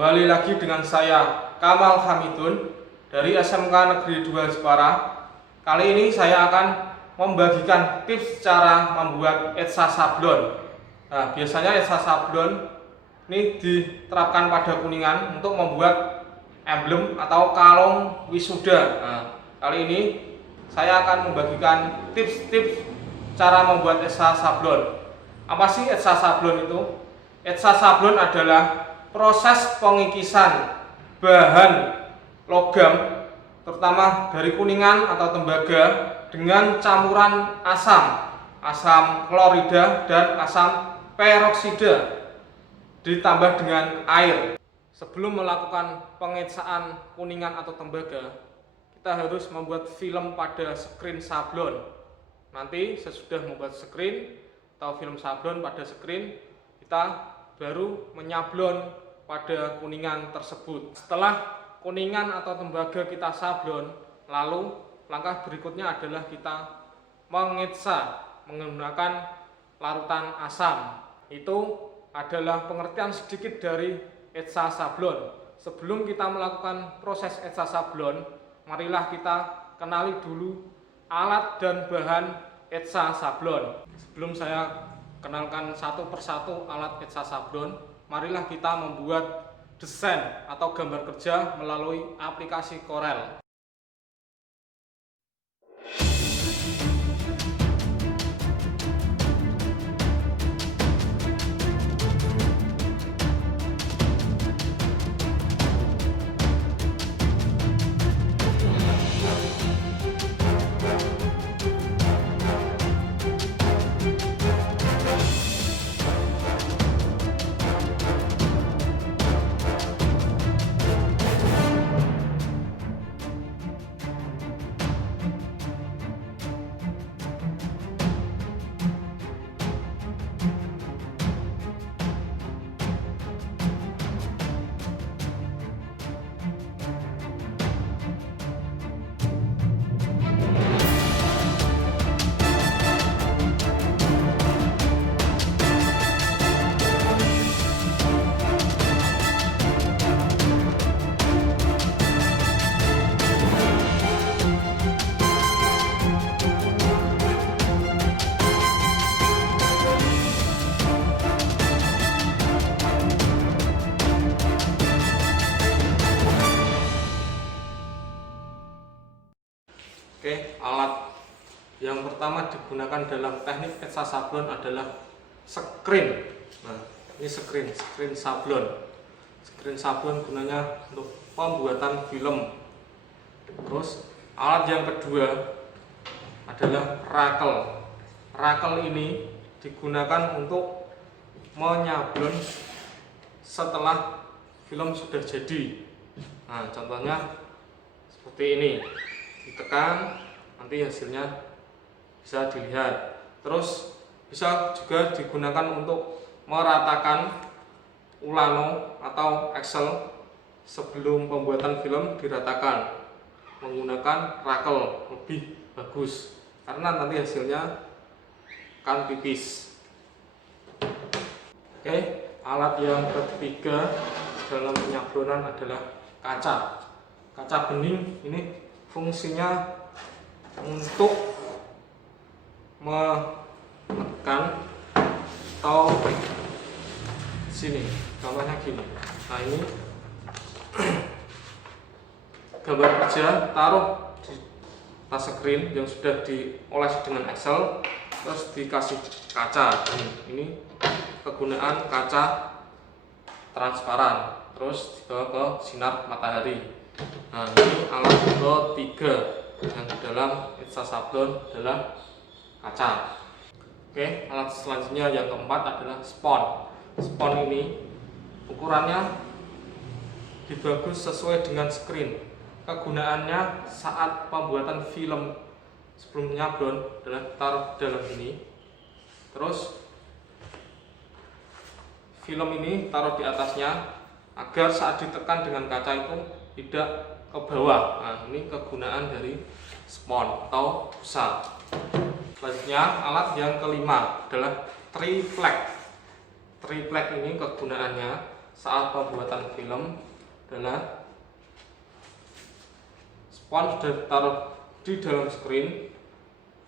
Kembali lagi dengan saya Kamal Hamidun dari SMK Negeri 2 Jepara. Kali ini saya akan membagikan tips cara membuat etsa sablon. Nah, biasanya etsa sablon ini diterapkan pada Kuningan untuk membuat emblem atau kalung wisuda. Nah, kali ini saya akan membagikan tips-tips cara membuat etsa sablon. Apa sih etsa sablon itu? Etsa sablon adalah proses pengikisan bahan logam, terutama dari kuningan atau tembaga, dengan campuran asam klorida dan asam peroksida ditambah dengan air. Sebelum melakukan pengetsaan kuningan atau tembaga, kita harus membuat film pada screen sablon. Nanti sesudah membuat screen atau film sablon pada screen, kita baru menyablon pada kuningan tersebut. Setelah kuningan atau tembaga kita sablon, lalu langkah berikutnya adalah kita mengetsa menggunakan larutan asam. Itu adalah pengertian sedikit dari etsa sablon. Sebelum kita melakukan proses etsa sablon, marilah kita kenali dulu alat dan bahan etsa sablon. Sebelum saya kenalkan satu persatu alat etsa sablon, marilah kita membuat desain atau gambar kerja melalui aplikasi Corel. Oke, alat yang pertama digunakan dalam teknik etsa sablon adalah screen. Nah, ini screen sablon. Screen sablon gunanya untuk pembuatan film. Terus alat yang kedua adalah rakel. Rakel ini digunakan untuk menyablon setelah film sudah jadi. Nah, contohnya seperti ini. Ditekan, nanti hasilnya bisa dilihat. Terus bisa juga digunakan untuk meratakan ulano atau Excel sebelum pembuatan film diratakan menggunakan rakel, lebih bagus karena nanti hasilnya akan tipis. Oke, alat yang ketiga dalam penyablonan adalah kaca. Kaca bening ini fungsinya untuk menekan atau sini, contohnya gini. Nah, ini gambar kerja taruh di tas screen yang sudah dioles dengan Excel, terus dikasih kaca. Ini kegunaan kaca transparan, terus dibawa ke sinar matahari. Nah, ini alat ketiga yang dalam etsa sablon adalah kaca. Oke, alat selanjutnya yang keempat adalah spon. Spon ini ukurannya dibagus sesuai dengan screen. Kegunaannya saat pembuatan film sebelum nyablon adalah taruh dalam ini. Terus film ini taruh di atasnya agar saat ditekan dengan kaca itu tidak ke bawah. Nah, ini kegunaan dari spon atau busa. Selanjutnya alat yang kelima adalah triplek. Triplek ini kegunaannya saat pembuatan film adalah spons sudah ditaruh di dalam screen,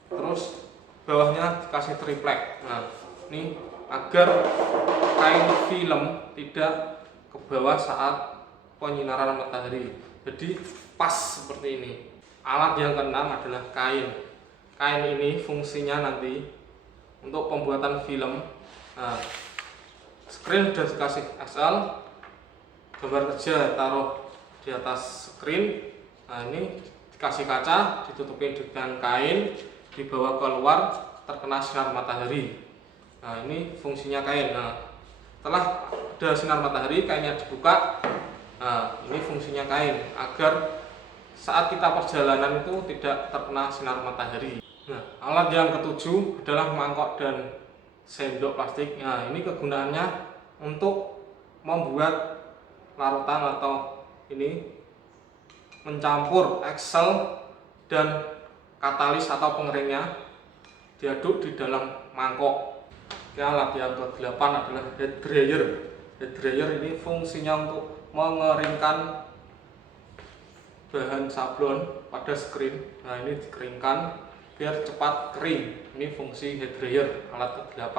terus bawahnya dikasih triplek. Nah, ini agar kain film tidak ke bawah saat penyinaran matahari. Jadi pas seperti ini. Alat yang keenam adalah kain. Kain ini fungsinya nanti untuk pembuatan film. Nah, screen sudah dikasih XL, gambar kerja taruh di atas screen. Nah, ini dikasih kaca, ditutupin dengan kain, dibawa keluar terkena sinar matahari. Nah, ini fungsinya kain. Nah, setelah ada sinar matahari, kainnya dibuka. Nah, ini fungsinya kain agar saat kita perjalanan itu tidak terkena sinar matahari. Nah, alat yang ketujuh adalah mangkok dan sendok plastik. Nah, ini kegunaannya untuk membuat larutan atau ini mencampur Excel dan katalis atau pengeringnya diaduk di dalam mangkok. Alat yang ke-8 adalah head dryer. Head dryer ini fungsinya untuk mengeringkan bahan sablon pada screen. Nah, ini dikeringkan biar cepat kering. Ini fungsi head dryer, alat ke-8.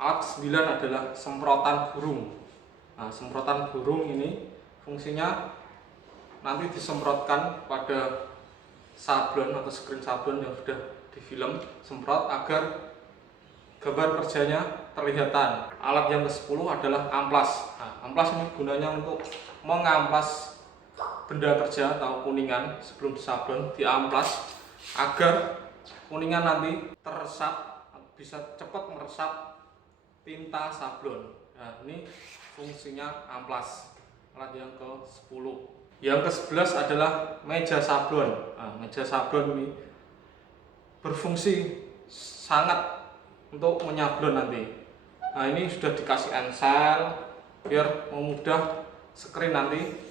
Alat ke-9 adalah semprotan burung. Nah, semprotan burung ini fungsinya nanti disemprotkan pada sablon atau screen sablon yang sudah di film, semprot agar gambar kerjanya terlihatan. Alat yang ke-10 adalah amplas. Nah, amplas ini gunanya untuk mengamplas benda kerja atau kuningan sebelum disablon, diamplas agar kuningan nanti teresap, bisa cepat meresap tinta sablon. Nah, ini fungsinya amplas. Alat yang ke-10. Yang ke-11 adalah meja sablon. Nah, meja sablon ini berfungsi sangat untuk menyablon nanti. Nah, ini sudah dikasih engsel biar memudah screen nanti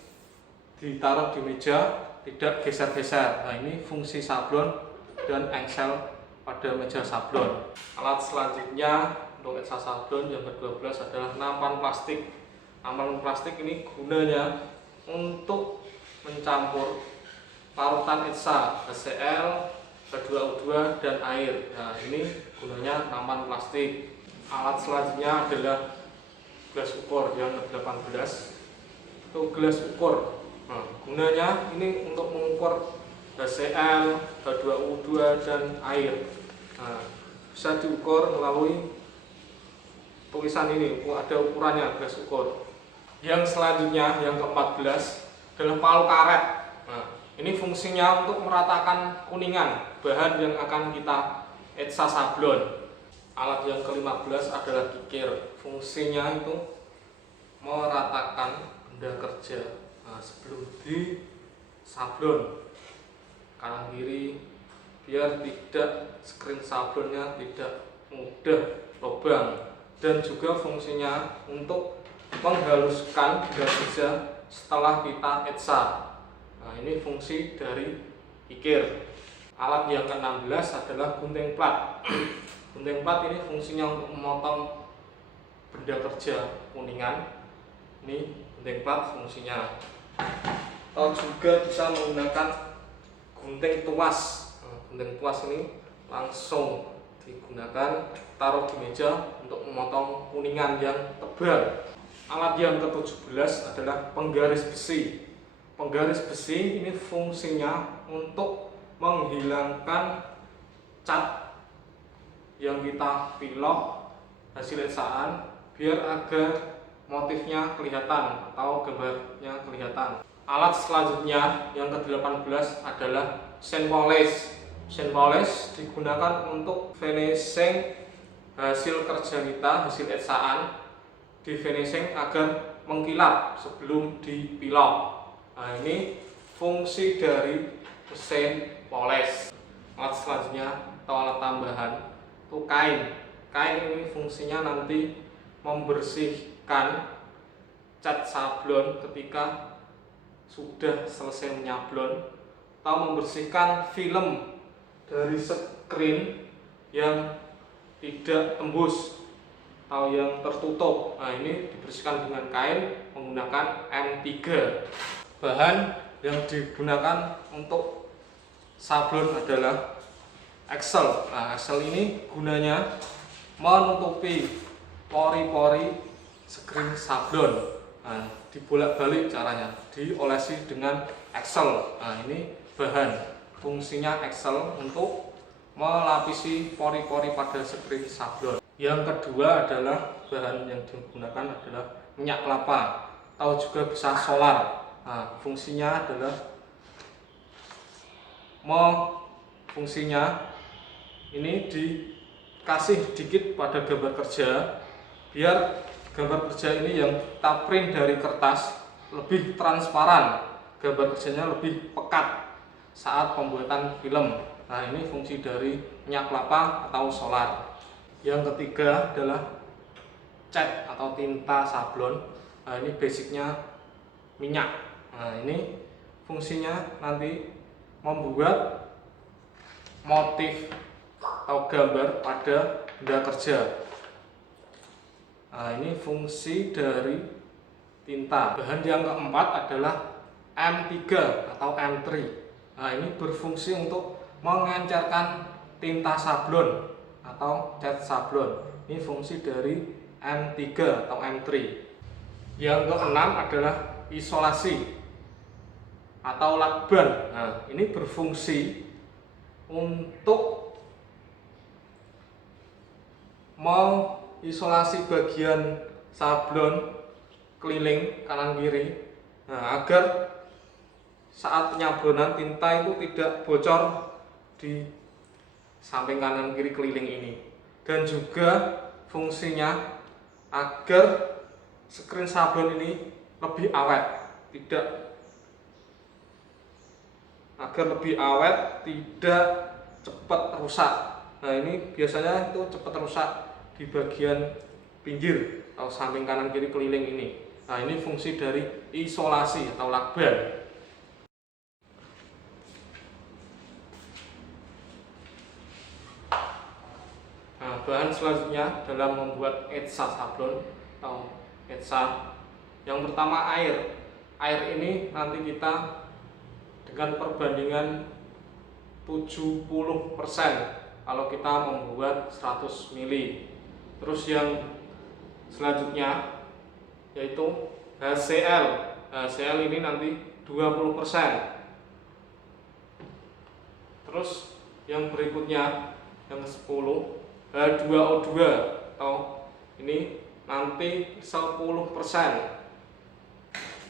ditaruh di meja tidak geser-geser. Nah, ini fungsi sablon dan engsel pada meja sablon. Alat selanjutnya untuk etsa sablon yang ke-12 adalah nampan plastik. Nampan plastik ini gunanya untuk mencampur larutan etsa HCl, H2O2 dan air. Nah, ini gunanya nampan plastik. Alat selanjutnya adalah gelas ukur yang ke-18. Itu gelas ukur. Nah, gunanya ini untuk mengukur HCl, H2O2 dan air. Nah, bisa diukur melalui tulisan ini, ada ukurannya gelas ukur. Yang selanjutnya yang ke-14 adalah palu karet. Nah, ini fungsinya untuk meratakan kuningan bahan yang akan kita etsa sablon. Alat yang ke-15 adalah kikir. Fungsinya itu meratakan benda kerja. Nah, sebelum di sablon kanan kiri biar tidak screen sablonnya tidak mudah lubang, dan juga fungsinya untuk menghaluskan benda kerja setelah kita etsa. Nah, ini fungsi dari kikir. Alat yang ke-16 adalah gunting plat. Gunting plat ini fungsinya untuk memotong benda kerja kuningan. Ini gunting plat fungsinya. Atau juga bisa menggunakan gunting tuas. Nah, gunting tuas ini langsung digunakan, taruh di meja untuk memotong kuningan yang tebal. Alat yang ke-17 adalah penggaris besi. Penggaris besi ini fungsinya untuk menghilangkan cat yang kita pilok hasil etsaan biar agar motifnya kelihatan atau gambarnya kelihatan. Alat selanjutnya yang ke-18 adalah sand polish. Sand polish digunakan untuk finishing hasil kerja kita, hasil etsaan, di finishing agar mengkilap sebelum dipilok. Nah, ini fungsi dari mesin polish. Alat selanjutnya atau alat tambahan itu kain. Kain ini fungsinya nanti membersihkan cat sablon ketika sudah selesai menyablon, atau membersihkan film dari screen yang tidak tembus atau yang tertutup. Nah, ini dibersihkan dengan kain menggunakan M3. Bahan yang digunakan untuk sablon adalah Excel. Nah, Excel ini gunanya menutupi pori-pori screen sablon. Nah, dibolak-balik caranya, diolesi dengan Excel. Nah, ini bahan fungsinya Excel untuk melapisi pori-pori pada screen sablon. Yang kedua adalah bahan yang digunakan adalah minyak kelapa atau juga bisa solar. Nah, fungsinya adalah fungsinya ini dikasih dikit pada gambar kerja biar gambar kerja ini yang kita print dari kertas lebih transparan, gambar kerjanya lebih pekat saat pembuatan film. Nah, ini fungsi dari minyak kelapa atau solar. Yang ketiga adalah cat atau tinta sablon. Nah, ini basicnya minyak. Nah, ini fungsinya nanti membuat motif atau gambar pada benda kerja. Nah, ini fungsi dari tinta. Bahan yang keempat adalah M3 atau M3. Nah, ini berfungsi untuk mengencerkan tinta sablon atau cat sablon. Ini fungsi dari M3 atau M3. Yang keenam adalah isolasi atau lakban. Nah, ini berfungsi untuk mengisolasi bagian sablon keliling kanan kiri, nah, agar saat penyablonan tinta itu tidak bocor di samping kanan kiri keliling ini. Dan juga fungsinya agar screen sablon ini lebih awet, tidak cepat rusak. Nah, ini biasanya itu cepat rusak di bagian pinggir atau samping kanan kiri keliling ini. Nah, ini fungsi dari isolasi atau lakban. Nah, bahan selanjutnya dalam membuat etsa sablon atau etsa, yang pertama air. Air ini nanti kita dengan perbandingan 70% kalau kita membuat 100 ml. Terus yang selanjutnya yaitu HCl. HCl ini nanti 20%. Terus yang berikutnya yang ke-10 H2O2 atau ini nanti 10%.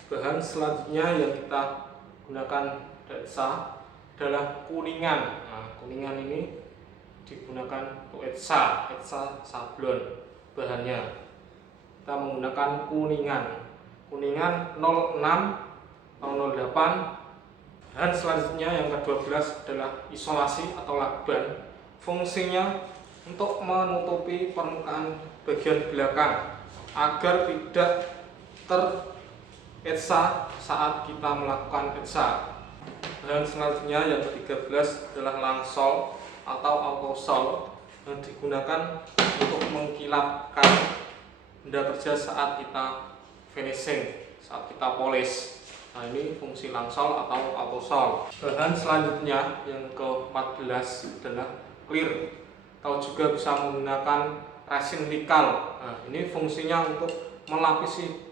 Bahan selanjutnya yang kita gunakan etsa adalah kuningan. Nah, kuningan ini digunakan untuk etsa sablon. Bahannya kita menggunakan kuningan 06 atau 08. Dan selanjutnya yang ke-12 adalah isolasi atau lakban. Fungsinya untuk menutupi permukaan bagian belakang agar tidak teretsa saat kita melakukan etsa. Dan selanjutnya yang ke-13 adalah langsol atau autosol yang digunakan untuk mengkilapkan benda kerja saat kita finishing, saat kita polish. Nah, ini fungsi langsol atau autosol. Bahan selanjutnya yang ke-14 adalah clear atau juga bisa menggunakan resin likal. Nah, ini fungsinya untuk melapisi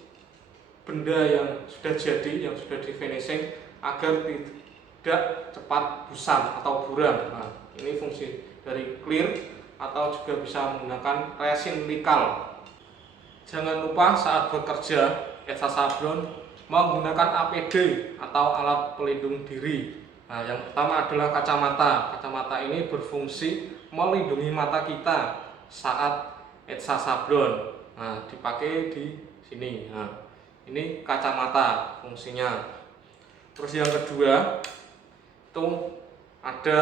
benda yang sudah jadi, yang sudah di finishing agar tidak cepat busam atau buram. Nah, ini fungsi dari clear atau juga bisa menggunakan resin likal. Jangan lupa saat bekerja etsa sablon menggunakan APD atau alat pelindung diri. Nah, yang pertama adalah kacamata. Kacamata ini berfungsi melindungi mata kita saat etsa sablon. Nah, dipakai di sini. Nah, ini kacamata fungsinya. Terus yang kedua itu ada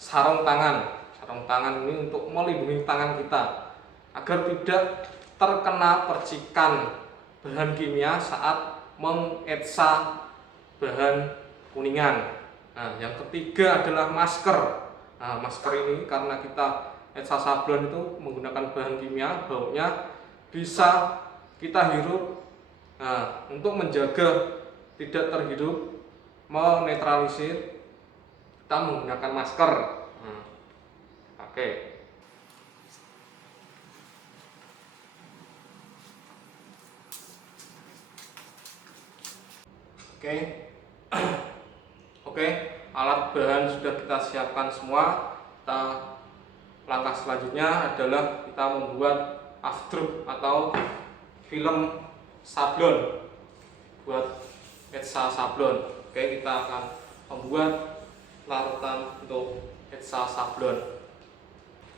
sarung tangan. Sarung tangan ini untuk melindungi tangan kita agar tidak terkena percikan bahan kimia saat mengetsa bahan kuningan. Nah, yang ketiga adalah masker. Nah, masker ini karena kita etsa sablon itu menggunakan bahan kimia, baunya bisa kita hirup. Nah, untuk menjaga tidak terhirup, menetralisir, kita menggunakan masker. Oke. Oke. Oke, alat bahan sudah kita siapkan semua. Langkah selanjutnya adalah kita membuat afdruk atau film sablon buat Hetsa sablon. Oke, kita akan membuat larutan untuk Hetsa sablon.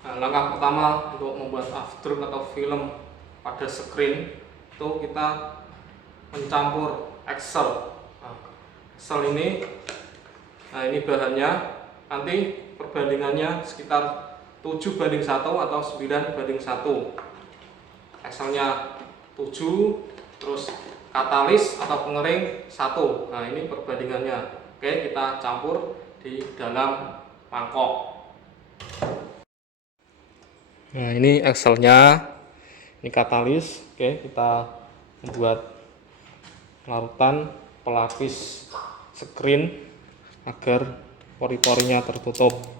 Nah, langkah pertama untuk membuat afdruk atau film pada screen itu kita mencampur Excel. Nah, Excel ini, ini bahannya, nanti perbandingannya sekitar 7:1 atau 9:1. Excelnya 7, terus katalis atau pengering 1. Nah, ini perbandingannya. Oke, kita campur di dalam mangkok. Nah, ini Excelnya, ini katalis. Oke, kita membuat larutan pelapis screen agar pori-porinya tertutup.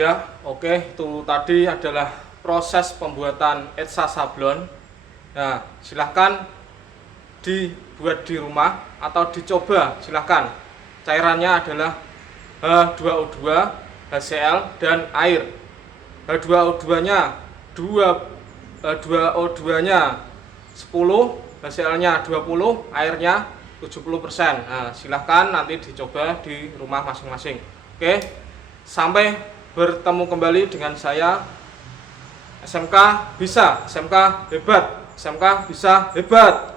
Ya, oke, itu tadi adalah proses pembuatan etsa sablon. Nah, silahkan dibuat di rumah atau dicoba, silahkan. Cairannya adalah H2O2, HCl, dan air. H2O2-nya 2, H2O2-nya 10, HCl-nya 20, airnya 70%. Nah, silahkan nanti dicoba di rumah masing-masing. Oke, sampai bertemu kembali dengan saya. SMK bisa, SMK hebat, SMK bisa hebat.